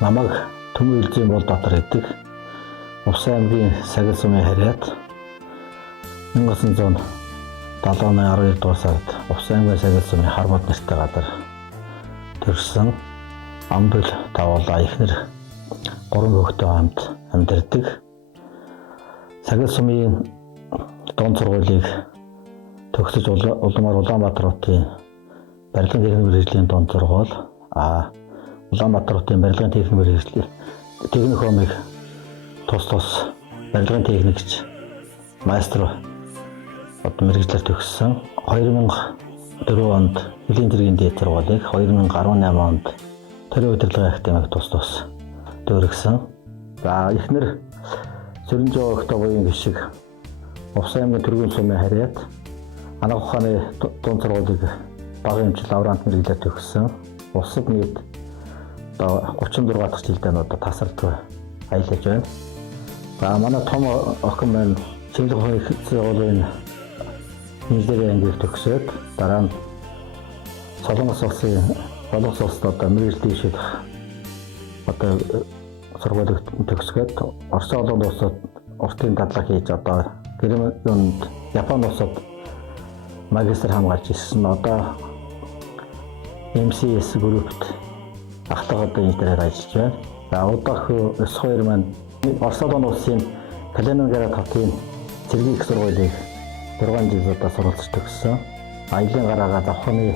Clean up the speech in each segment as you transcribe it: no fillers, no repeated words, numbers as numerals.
намайг Төмөөлзийн бол дотор идэг Увсан аймгийн Сагил сумын харьяат 1907 оны 12 дугаар сард Увсан аймгийн Сагил сумын Хармод нэртэй газар төрсөн амбал тавуулаа ихнэр 3 хүүхэдтэй хамт амьдардаг. Сагил сумын дунд сургуулийг төгсөж Улаанбаатар хотын барилгын техник мэргэжлийн дунд сургууль Улаанбаатар хотын барилгын техник мэргэжлийн техник хомыг тус барилгын техникч майстер мэргэжлэр төгссөн. 2004 онд Хөлийн зэргийн дээд сургуулийг 2018 онд Төрийн удирдлагын академиг тус дөөргсөн. Эхнэр Сүрэнжоо октябрийн гişиг Увсан аймгийн Түргэн сумын харьяат Анаг ухааны дунд сургуулийг багын эмчил лаврант мэргэжлэр төгссөн. Улсад нийт 36 дахь жилдээ тасардгүй аялаж байна. Манай том охин маань Чимлэг ухааны их сургуулийн инженерийн ангийг төгсөөд дараа нь Солонгос улсын мэргэжлийн шийдэх сургуулийг төгсгөөд Орос олон улсад уртын дадлаг хийж Германд Японы улсад магистр хамгаалж ирсэн. MCS группт ахлагад инженерээр ажиллаж байна. Удаагүй 92 маань Орос олон улсын Калининград хотын цэргийн их сургуулийг 6 жил суралцж төгссөн. Аялын гараагаа давхны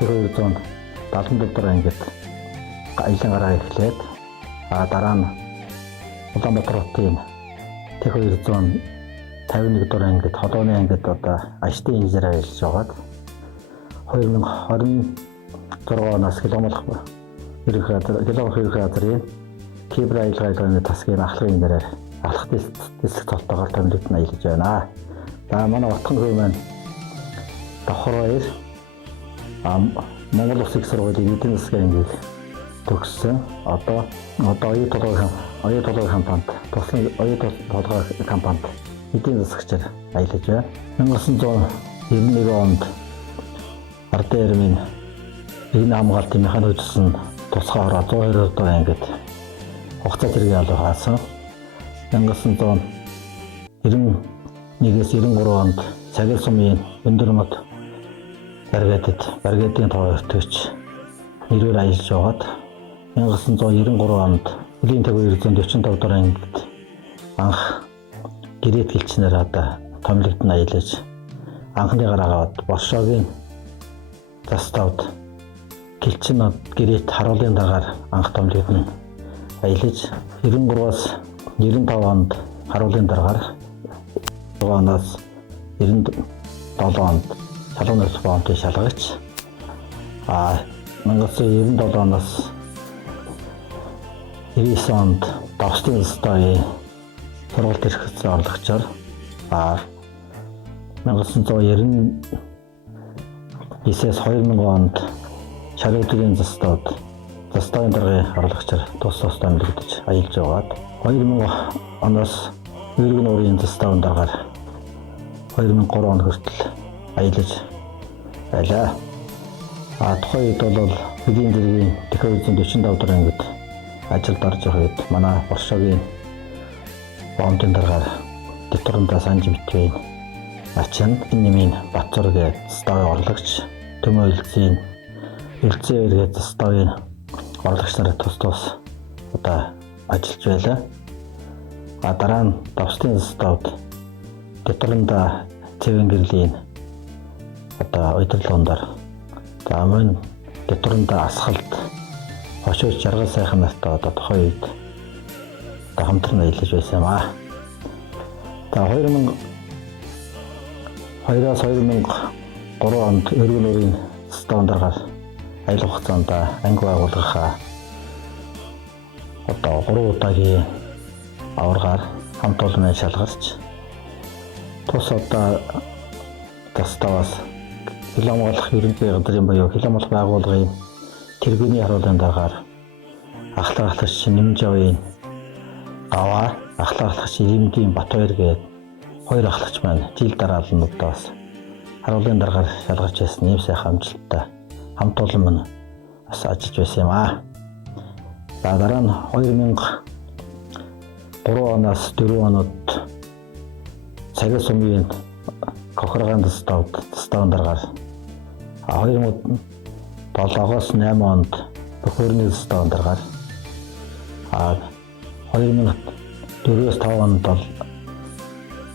274 дахь ангид аялын гараа эхлээд дараа нь Улаанбаатар хотын 251 дахь ангид холооны ангид ажлын инженерээр ажиллаж байгаад 2026 оноос Гиломолх ерөнхий газрын Кибер аялгын тасгийн ахлагын инженерээр алхах дэслэг цолтойгоор томилогдсон аялаж байна. Манай утган хүү маань давхар 2 Монгол Улсын их сургуулийн эдийн засгийн ангийг төгссөн. Одоо оюун толгойн компанид туслан оюун толгойн компанид эдийн засагчаар аялаж байна. 1991 онд Ардын ярмын энэ хамгаалтын механикчсан тусгай хороо 120 дахь ангид хугацаа зэргийн алга хаасан. 1991-ээс 93 онд Сагил сумын Өндөрмөд баригадын төвөгч нэрээр ажиллаж байгаад 1993 онд Хөлийн 245 дахь ангид анх гэрээт гэлчнээр томилогдсон аялаж анхны гараагаа Боршогийн заставд гэлчин гэрээт харуулын дагаар анх томилогдсон аялаж 93-аас 95 онд харуулын дараагаар 6 оноос 97 онд Шалган улс боомтын шалгагч 1997 оноос 99 онд Давстын стаи сургуульд ирэхэд орлогчоор 1999-ээс 2000 онд Шалгуудын заставын даргын орлогчоор тус томилогдож аялж байгаад 2000 оноос Өргөн нуурын заставын даргаар 2003 он хүртэл аялаж байлаа. Тухайн үед бол Хөлийн зэргийн 245 дахь ангид ажилд орж явах үед манай Боршогийн боомтын даргаар Дэвтурандаа Санж Битвийн ачин Нэмийн Батцор гээд заставын орлогч Төмөөлзийн Элцээ гээд заставын орлогч нарыг тус ажиллаж байлаа. Дараа нь Давстын заставд Дэвтурандаа Цэвэн гэрлийн удирдлагуудаар мөн Дэвтурандаа асхалт хошууч жаргал сайхан нартай тухайн үед хамтран аялаж байсан юм. 2002-аас 2003 онд Өргөн нуурын заставын даргаар аялах хугацаанд анги байгууллагынхаа 3 удаагийн аваргаар хамт олонний шалгарч тус заставаас Хиломолх ерөнхий газрын буюу Хиломолх байгууллагын тэргүүний харуулын дараагаар ахлагч Нэмжавын ахлагч Ирэмдийн Батбаяр гээд 2 ахлагч маань жил дараалнуудаас харуулын дараагаар шалгарч байсан ийм сайхан амжилттай хамт олон мань бас ажиллаж байсан юм. За дараа нь 2003 оноос 4 оноод цагийн сумын Кохорган тестовын дараагаар 2007-оос 8 онд Бөхөрний тестовын дараагаар 2004-өөс 5 онд бол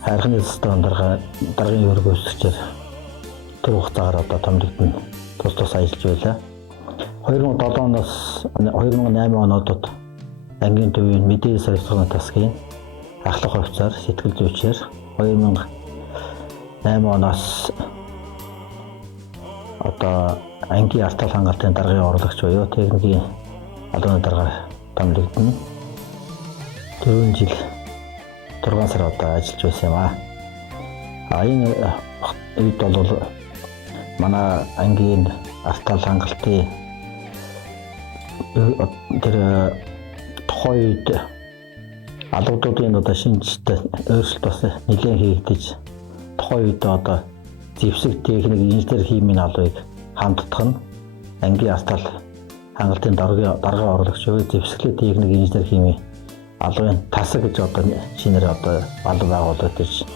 хайрхны тестовын дараагийн өргөсгчээр тэр хугацаагаар одоо томилогдсон тус ажиллаж байлаа. 2007 оноос 2008 онуудад ангийн төвийн мэдээ сарилгын тасгийн ахлах офицер сэтгэл зүйчээр 2008 оноос одоо ангийн артал хангалтын даргын орлогч буюу техникийн албаны даргаар томилогдсон. 4 жил 6 сар одоо ажиллаж байсан юм аа. Энэ үед бол манай ангийн артал хангалтын тэр тухайн үед албадуудын одоо шинжтэй өөрчлөлт бас нэлээд хийгдэж тухайн үед одоо зэвсэг техник инженер химийн албыг хамтдах нь ангийн артал хангалтын даргын орлогч буюу зэвсэглэх техник инженер химийн албаны тасаг гэж одоо шинээр одоо алба байгуулагдаж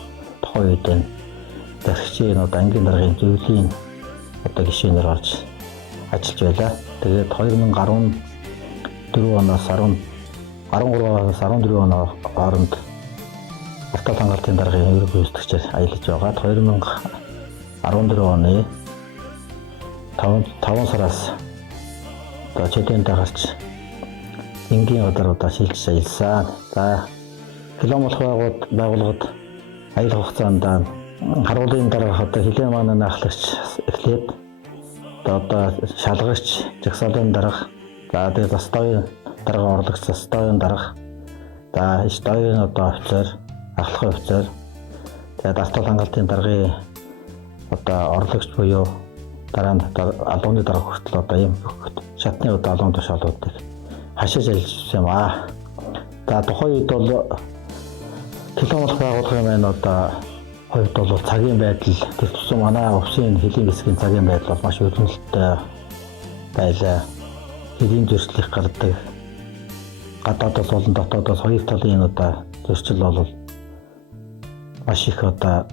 тухайн үед энэ зарчгийн одоо ангийн даргын зөвлөлийн одоо гишүүнээр орж ажиллаж байлаа. Тэгээд 2014 оноос 13-аас 14 оны хооронд артал хангалтын даргын ерөнхий гүйцэтгэгчээр ажиллаж байгаад 2014 оны 5 сараас одоо чөлөөнд гарч энгийн ударуудаа шилжиж ажилласан. За километр байгууллагад аялал хугацаанд харуулын дараах одоо хилэн маань ахлагч эхлээд одоо шалгагч жагсаалын дараах за тэгээд застойн дарга орлогч застойн дарга за стойн одоо офицер ахлах офицер тэгээд артал хангалтын даргын одоо орлогч буюу дараа нь албаны дарга хүртэл одоо ийм шатны одоо албан тушаалуудыг хашиж ажилласан юм аа. За тухайн үед бол километр байгууллагын маань одоо хувьд бол цагийн байдал тэр тусам манай офисын хэлийн хэсгийн цагийн байдал бол маш өрнөлттэй байлаа. Хэлийн зөрчлөх гардаг гадаадаас болон дотоодоос хоёр талын одоо зөрчил бол маш их одоо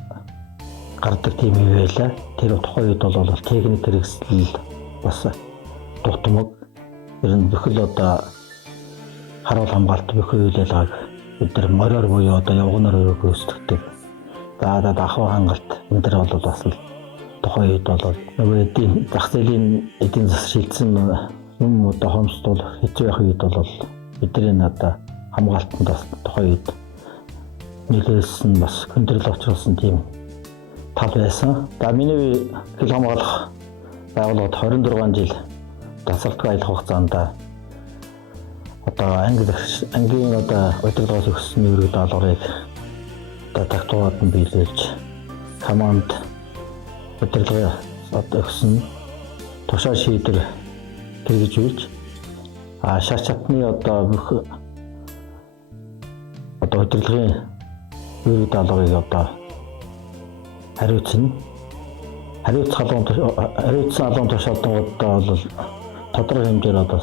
гардаг тийм юм байлаа. Тэр тухайн үед бол техник хэрэгсэл бас дутмаг ер нь бүхэл одоо харуул хамгаалт бүхэл үйл ажиллагааг бид нар мороор буюу одоо явгнаар өргөсдөгдөг. За ахуй хангалт энэ төр бол бас л тухайн үед бол нөгөө эдийн зах зээлийн эдийн засаг шилжсэн юм одоо хомсд бол хэцүү байх үед бол бидний одоо хамгаалтанд бас тухайн үед нөлөөлсөн бас хүндрэл учруулсан тийм тал байсан. За миний хил хамгаалах байгууллагад 26 жил тасралтгүй аялах хугацаанд одоо ангийн одоо удирдлагаас өгсөн үүрэг даалгаврыг одоо тагтуугаад нь биелүүлж команд удирдлага өгсөн тушаа шийдвэр хэрэгжүүлж шар чатны одоо бүх одоо удирдлагын үүрэг даалгаврыг одоо хариуцсан албан тушаалтуудаа бол тодорхой хэмжээр одоо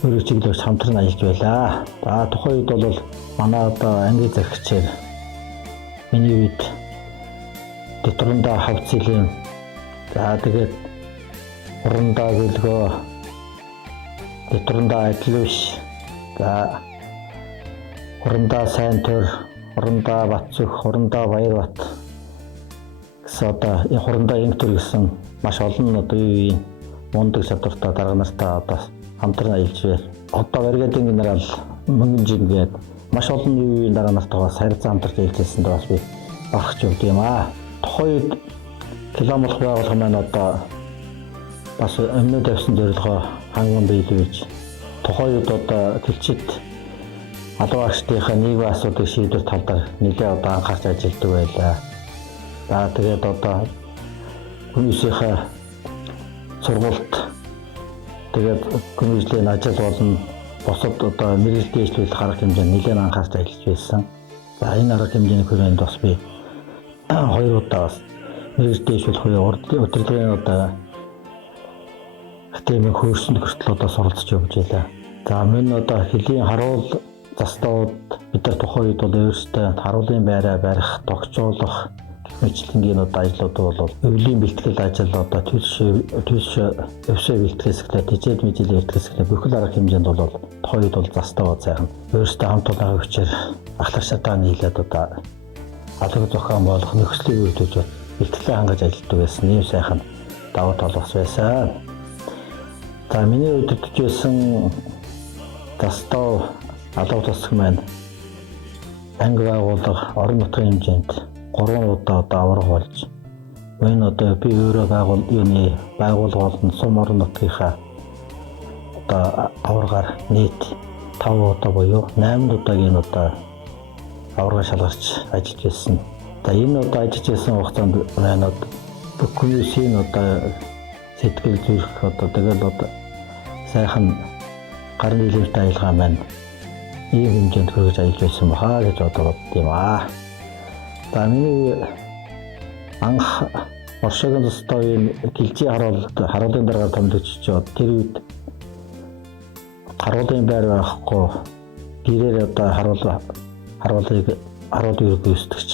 өөрөөр чиглүүлж хамтран ажиллаж байлаа. За тухайн үед бол манай одоо ангийн захирагчаар миний үед Тэтрүндаа хавцлын за тэгээд Урандаа гэлгөө Тэтрүндаа адлууш за Урандаа сайн төр Урандаа Батцөх Урандаа Баярбат гэсэн одоо Урандаа интер гэсэн маш олон одоо үеийн мундаг чадвартай дарга нартай одоо хамтран ажиллаж байна. Одоо бригадын генерал Мөнгөнжин гээд маш олон үеийн дарга нартайгаас харилцаа хамтарч ажиллажсэнд бас би багч өгд юм аа. Тухайн үед километр байгууллага маань одоо бас өмнө тавьсан зорилгоо ханган биелүүлж тухайн үед одоо тэлчид албан агчдынхаа нийгмийн асуудлыг шийдвэр талаар нэлээд одоо анхаарч ажилладаг байлаа. За тэгээд одоо хүмүүсийнхээ сургалт тэгээд хүмүүжлийн ажил болон босод одоо мэрэгэл дэвшлүүлэх арга хэмжээнд нэлээд анхаарч ажиллаж байсан. За энэ арга хэмжээний хүрээнд бас би 2 удаа бас мэрэгэл дэвшлүүлэх үе удирдлагын одоо академийн хөрсөнд хүртэл одоо суралцж явж байлаа. За мөн одоо хөлийн харуул застууд бид нар тухайн үед бол өөрсдөө харуулын байраа барих, тогтоолох мэтлэнгийн ажлууд бол өвлийн бэлтгэл ажил одоо төлш өвсөө бэлтгэс гэхлээр тижээд мэдээлэл эртгэс гэхлээр бүхэл арга хэмжээнд бол тухайн үед бол застаа сайхан өөрсдөө хамт олонний хүчээр ахлах шатааны хилээд одоо алга зохион болох нөхцөлийг үүдүүлж бэлтгэлээ хангаж ажилладаг байсан ийм сайхан давуу тал бас байсан. За миний өдөртөж байсан застаа алга тусах маань анги байгууллага орон нутгийн хэмжээнд 3 удаа одоо авраг болж энэ одоо би өөрөө байгууллага болон сум орон нутгийнхаа одоо аврагаар нийт 5 удаа буюу 8 удаагийн одоо аврага шалгарч ажиллаж байсан. За энэ удаа ажиллаж байсан хугацаанд маань бүх хүмүүсийн одоо сэтгэл зүрх одоо тэгэл одоо сайхан гарын нийлэмжтэй аялгаа маань ийм хэмжээнд хүргэж ажиллаж байсан бахаа гэж бодоод тийм аа. За миний анх оршогийн застойн гэлжийн харуулын дараагаар томилогдож чад тэр үед харуулын байр байхгүй гэрээр одоо харуулыг гүйцэтгэж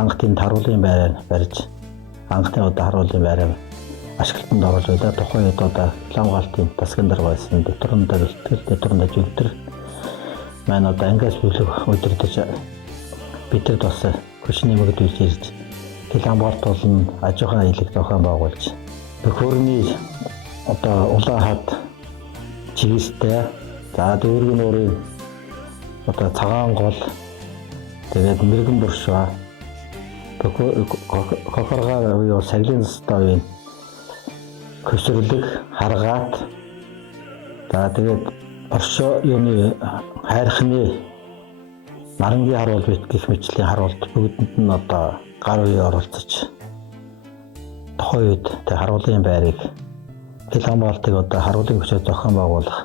анх тэнд харуулын байраар барьж анхны одоо харуулын байраа ашиглалтанд оруулж байлаа. Тухайн үед одоо Улаангаалтын Таскандар байсан дотрондоо бэлтгэл дотрондоо жүлдэр маань одоо ангиас бүлэг удирдах бидэд бас хүч нэмэгдүүлж ирж Улаангаалт болон аж ахуйн аялагч зохион байгуулж Бөхөрний одоо улаан хад чиглэлтэй за дүүрэг нуурын одоо цагаан гол тэгээд мэрэгэн буршаа хохоргаар буюу саглын застойн хөсрөлөг харгаат за тэгээд оршоо хайрхны нарангийн харуул бит гэх мэтлийн харуулт бүгдэнд нь одоо гар үе оролцож тухайн үед тэр харуулын байрыг Улаангаалтыг одоо харуулын хүчээр зохион байгуулах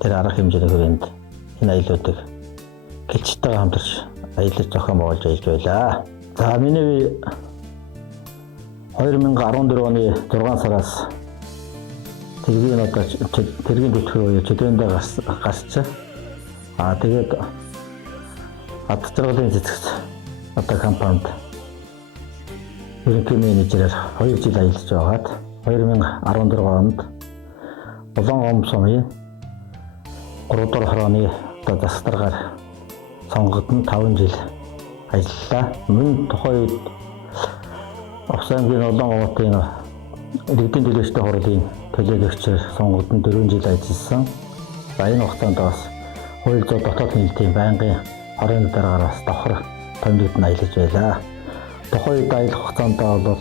тэр арга хэмжээний хүрээнд энэ аялуудыг гэлчтэйгээ хамтарч аялал зохион байгуулж ажиллаж байлаа. За миний 2014 оны 6 сараас тэргийн одоо тэргийн төтгөр буюу чөлөөндөө гарч тэгээд ад жаргалын цэцэгт одоо компанид ерөнхий менежерээр 2 жил ажиллаж байгаад 2016 онд Улаан сумын 3 дугаар хорооны одоо засваргаар сонгогдсон 5 жил ажиллалаа. Мөн тухайн үед Овсангийн Улаангаалтын иргэдийн төлөөлөлтийн хурлын төлөөлөгчөөр сонгогдсон 4 жил ажилласан. За энэ хугацаанд бас хууль зүйн дотоод нийлтийн байнгын хорооны дараагаас давхар томилогдсон аялаж байлаа. Тухайн үед аялах хугацаанд бол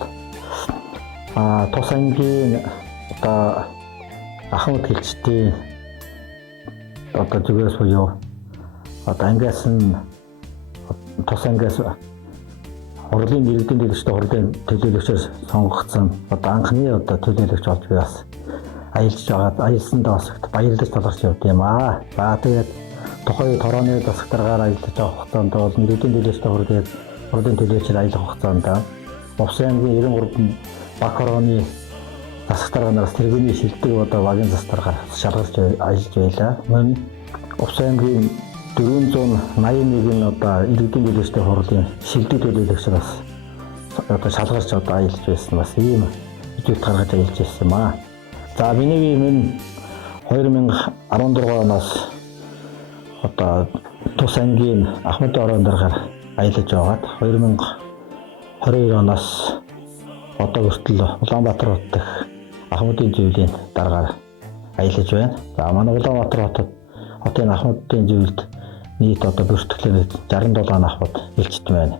тус ангийн одоо ахмад хэлчдийн одоо зүгээс буюу одоо ангиас нь тус ангиас хурлын иргэдийн төлөөлөлтийн хурлын төлөөлөгчөөр сонгогдсон одоо анхны одоо төлөөлөгч болж би бас аялж байгаад аялсандаа бас баярлаж талархаж явд юм аа. За тэгээд тухайн үед хорооны засаг дараагаар ажиллаж байгаа хугацаанд бол иргэдийн төлөөлөлтийн хурлын төлөөлөгчөөр аялах хугацаанд Увсын аймгийн 93 баг хорооны засаг дараагараас тэргүүний шилдэг одоо багийн засаг дараагаар шалгарч ажиллаж байлаа. Мөн Увсын аймгийн 481 одоо иргэдийн төлөөлөлтийн хурлын шилдэг төлөөлөгчөөр бас одоо шалгарч одоо аялж байсан бас ийм зүйлд гаргаж аялж байсан юм аа. За миний мөн 2014 оноос одоо тус ангийн Ахмад орон дараагаар аялаж байгаад 2022 оноос одоо хүртэл Улаанбаатар хот дэх Ахмадын зөвлөлийн дараагаар аялаж байна. За манай Улаанбаатар хотын Ахмадын зөвлөлд нийт одоо бүртгэлээр 67 Ахмад элчт байна.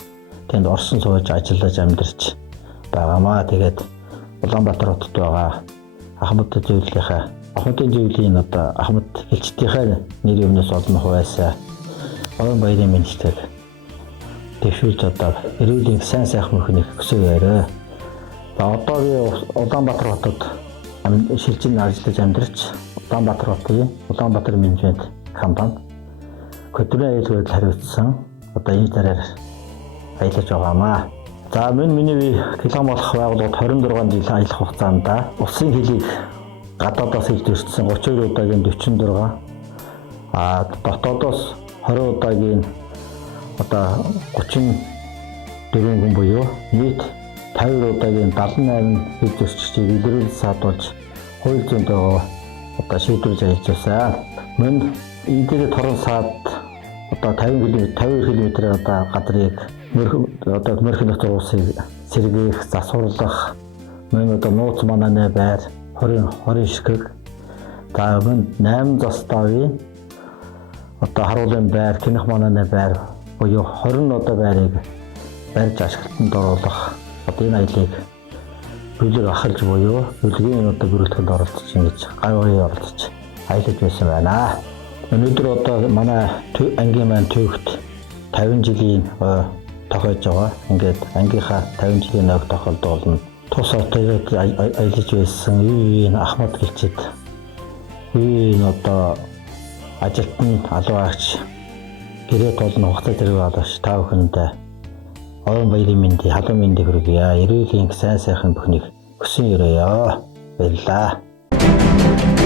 Тэнд орсон сууж ажиллаж амьдарч байгаамаа. Тэгээд Улаанбаатар хотод байгаа Ахмадын зөвлөлийн одоо Ахмад элчтийнхээ нэр өмнөөс олон хуваасаа орон баярын министр дэвшүүлж одоо эрүүлийн сайн сайхан мөхнийг өсөв яриа. За одоо би Улаанбаатар хотод шилжин ажиллаж амьдарч Улаанбаатар хотын Улаанбаатар менежмент компани хөтөлбөрийн аюулгүй хариуцсан одоо энэ дараар аялаж байгаамаа. За миний Килом болох байгууллагад 26 жил аялах хугацаанд улсын хөлийг гадаадаас илж өрсөлдсөн 32 удаагийн 46 Дотоодоос 20 удаагийн одоо 34 хүн буюу нийт 52 удаагийн 78 хил зөрчигчийг илрүүлж саадуулж хууль зүйнтэйгөө одоо шийдвэрлэж ажилласан. Мөн интернет хорон саад одоо 52 км одоо газрыг Мөрхөн нутгийн улсыг сэргээх, засварлах, мөн одоо нууц мананы байр, хорийн ширхэг, мөн 8 застаавын одоо харуулын байр, тэнх мананы байр буюу 20 одоо байрыг барьж ашиглалтанд оруулах одоо энэ аялыг бүлэг ахалж буюу бүлгийн одоо бүрэлдэхүүнд оролцож ингэж гайвын оролцож аялаж байсан байна. Өнөөдөр одоо манай ангийн маань төвөгт 50 жилийн тохиож байгаа. Ингээд ангийнхаа 50 жилийн ойг тохиолдуулна. Тус хотод аялаж байсан үеийн Ахмад гэлчэд үеийн одоо ажилтны албаагч гэрээ толно хугацаа зэрэг боловч та бүхэндээ орон баярын мэндийг халуун мэндийг хүргье. Эрүүлийн сайн сайхан бүхнийг хүсэн өрөөё. Баярлалаа.